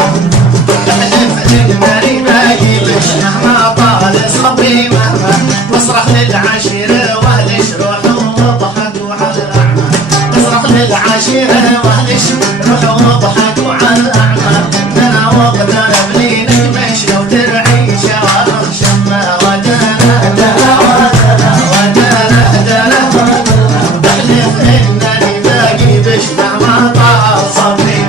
احلف انني باقي بش مهما طال صبري مهما بصرخ للعشيرة واهل روحوا وضحكوا على الاعمى بصرخ للعشيرة واهل روحوا وضحكوا على الاعمى انا وقت انا بلينك مش لو ترعي شوارع شمة ودانا دانا ودانا ودانا دانا بحلف انني باقي بش مهما طال صبري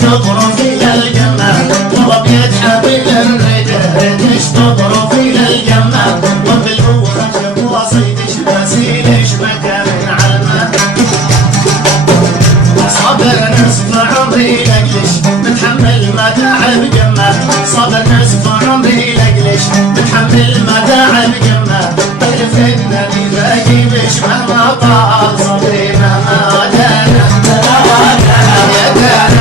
تضرب إلى الجمال والله بيتحب إلى الرجال تضرب إلى الجمال وبالقوة خشب وصيدش بسيلش مكان على الماء صبر نصف عمري لقلش متحمل متاعب جمال صبر نصف عمري لقلش متحمل متاعب جمال بحلف إنني باقي بش مهما طال صبري مهما دانا يا دانا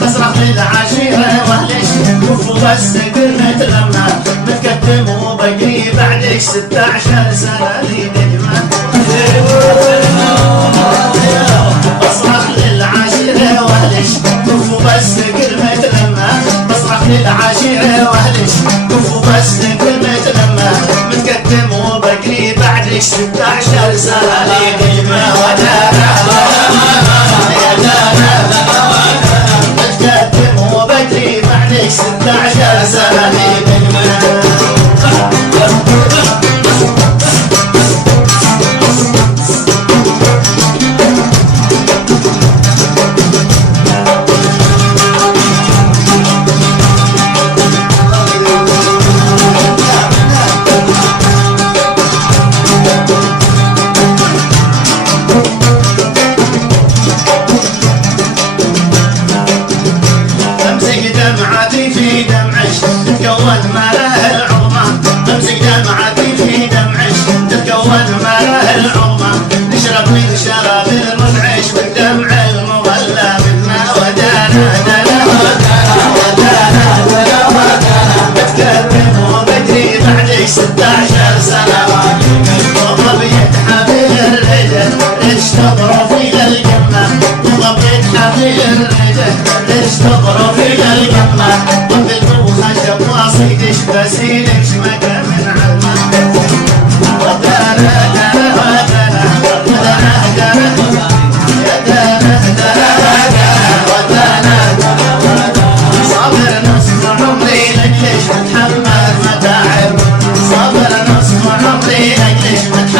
تصرخ للعشيرة واهلش كفوا بس قلنا تلمنا متقدم وبقي بعدك 16 سنة لي نجمة تصرخ للعشيرة واهلش كفوا بس قلنا تلمنا تصرخ للعشيرة واهلش كفوا بس قلنا تلمنا متقدم وبقي بعدك 16 سنة لي نجمة ودانا متقدم وبدري بعدك 16 سنة لي نجمة علمه طب المخشب واصيدش بسيلش مكة من علمه ودانا دانا ودانا ودانا دانا يا دانا دانا ودانا صابر نصف عمري لجلش متحمل متاعب صابر نصف عمري لجلش متحمل